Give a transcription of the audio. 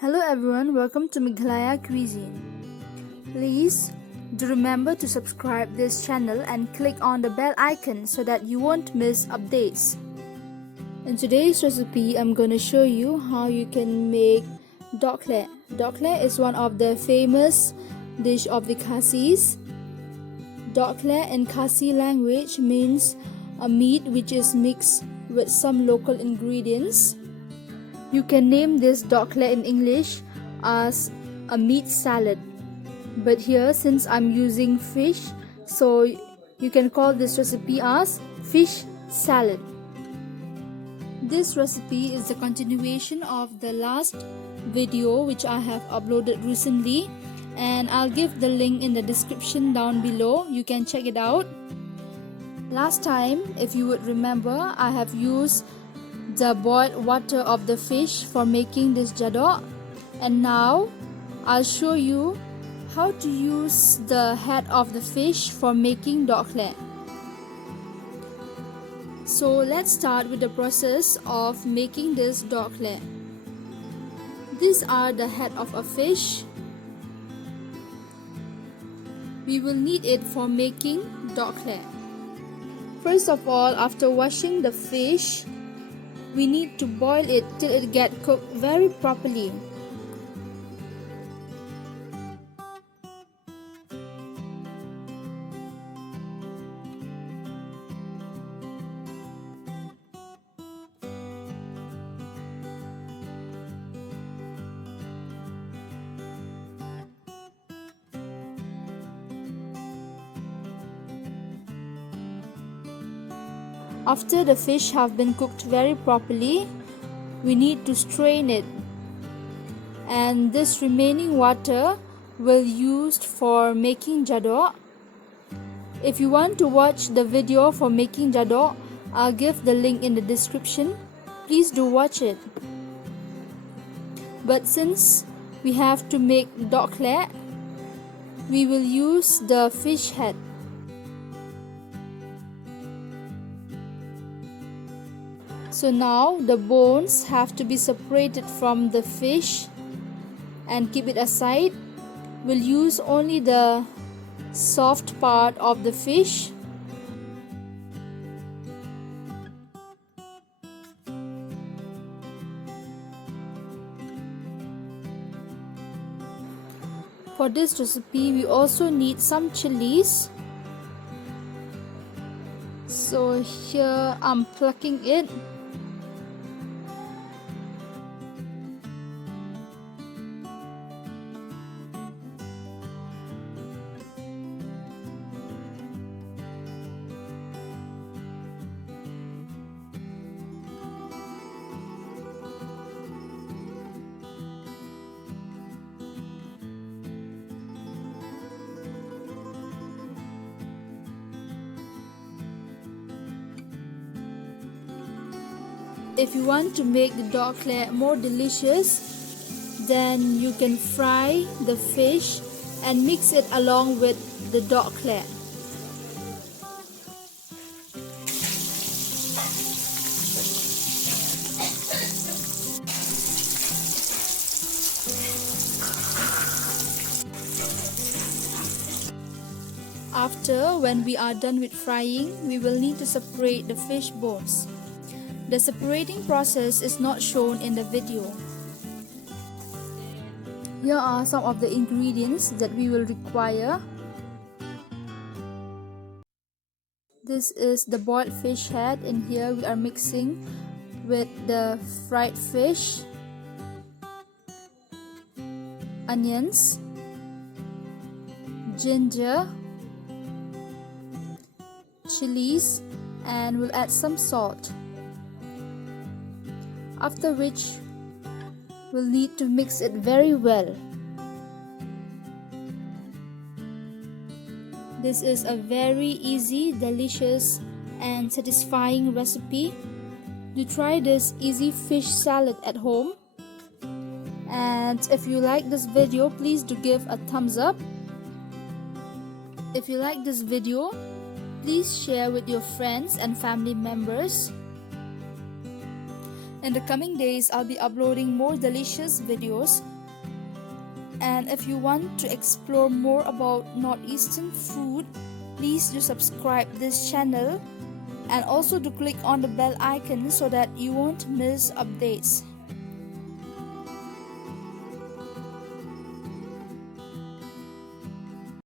Hello everyone, welcome to Meghalaya Cuisine. Please do remember to subscribe this channel and click on the bell icon so that you won't miss updates. In today's recipe, I'm going to show you how you can make Dohkhleh. Dohkhleh is one of the famous dish of the khasis. Dohkhleh in Khasi language means a meat which is mixed with some local ingredients. You can name this Dohkhleh in English as a meat salad, but here since I'm using fish, so you can call this recipe as fish salad. This recipe is the continuation of the last video which I have uploaded recently, and I'll give the link in the description down below. You can check it out. Last time, if you would remember, I have used the boiled water of the fish for making this jadoh, and now I'll show you how to use the head of the fish for making Dohkhleh. So let's start with the process of making this Dohkhleh. These are the head of a fish. We will need it for making Dohkhleh. First of all, after washing the fish, we need to boil it till it gets cooked very properly. After the fish have been cooked very properly, we need to strain it, and this remaining water will be used for making jadoh. If you want to watch the video for making jadoh, I'll give the link in the description. Please do watch it. But since we have to make Dohkhleh, we will use the fish head. So now the bones have to be separated from the fish and keep it aside. We'll use only the soft part of the fish. For this recipe, we also need some chilies. So here I'm plucking it. If you want to make the Dohkhleh more delicious, then you can fry the fish and mix it along with the Dohkhleh. After, when we are done with frying, we will need to separate the fish bones. The separating process is not shown in the video. Here are some of the ingredients that we will require. This is the boiled fish head. In here we are mixing with the fried fish, onions, ginger, chilies, and we'll add some salt. After which, we'll need to mix it very well. This is a very easy, delicious, and satisfying recipe. Do try this easy fish salad at home. And if you like this video, please do give a thumbs up. If you like this video, please share with your friends and family members. In the coming days, I'll be uploading more delicious videos. And if you want to explore more about Northeastern food, please do subscribe this channel and also to click on the bell icon so that you won't miss updates.